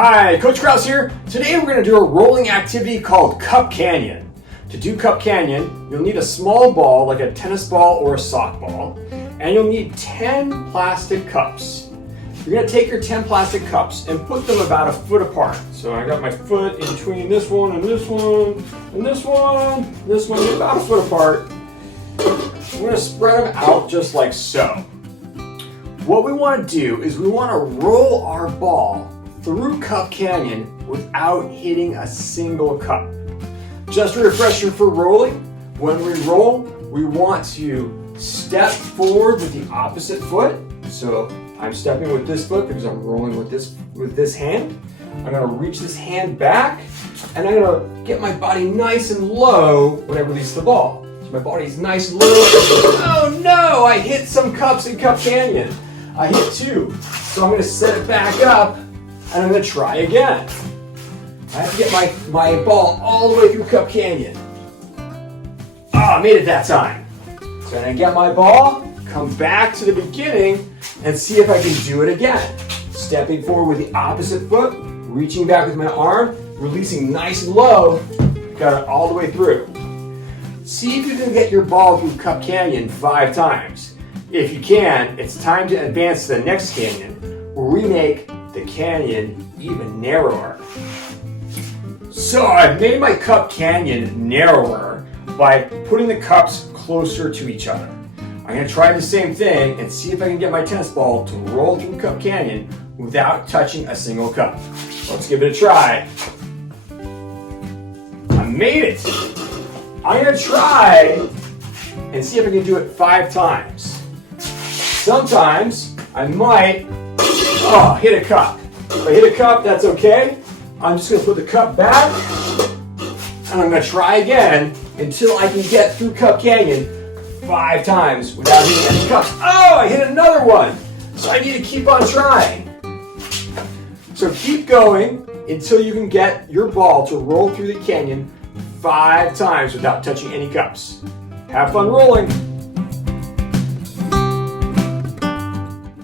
Hi, Coach Kraus here. Today we're going to do a rolling activity called Cup Canyon. To do Cup Canyon, you'll need a small ball like a tennis ball or a softball, and you'll need 10 plastic cups. You're going to take your 10 plastic cups and put them about a foot apart. So I got my foot in between this one and this one, and this one, this one, about a foot apart. We're going to spread them out just like so. What we want to do is we want to roll our ball through Cup Canyon without hitting a single cup. Just a refresher for rolling, when we roll, we want to step forward with the opposite foot. So I'm stepping with this foot because I'm rolling with this hand. I'm going to reach this hand back, and I'm going to get my body nice and low when I release the ball. So my body's nice and low. Oh no, I hit some cups in Cup Canyon. I hit two. So I'm going to set it back up, and I'm going to try again. I have to get my ball all the way through Cup Canyon. I made it that time. So I'm going to get my ball, come back to the beginning, and see if I can do it again. Stepping forward with the opposite foot, reaching back with my arm, releasing nice and low, got it all the way through. See if you can get your ball through Cup Canyon 5 times. If you can, it's time to advance to the next canyon, where we make the canyon even narrower. So I've made my Cup Canyon narrower by putting the cups closer to each other. I'm going to try the same thing and see if I can get my tennis ball to roll through Cup Canyon without touching a single cup. Let's give it a try. I made it. I'm going to try and see if I can do it 5 times. Sometimes I might hit a cup. If I hit a cup, that's okay. I'm just going to put the cup back, and I'm going to try again until I can get through Cup Canyon 5 times without hitting any cups. Oh, I hit another one. So I need to keep on trying. So keep going until you can get your ball to roll through the canyon 5 times without touching any cups. Have fun rolling.